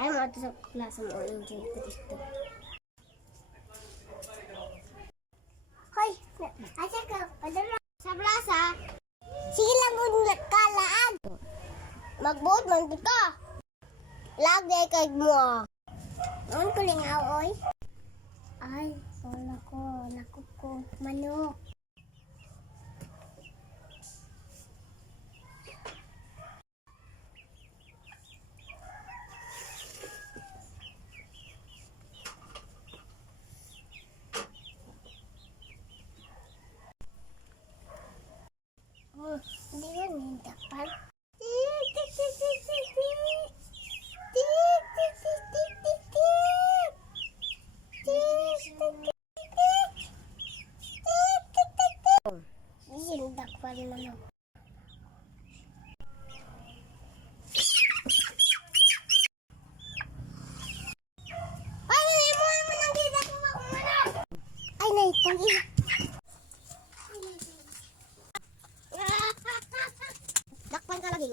Ay, mga ito sa klasa mo. Enjoy ko dito. Hoy! Asa ka? Padala. Sa plaza. Sige lang mo kalaan. Magbuot man ka. Lagay kay mo. Noon ko lingaw, oy. Ay, wala ko. Naku ko. Manok. Oh, hindi yun yung dapat. Sindak pa rin manok. Ay, mo naman ang gidak mo manok! Ay, naitagi. Dakpan ka lagi.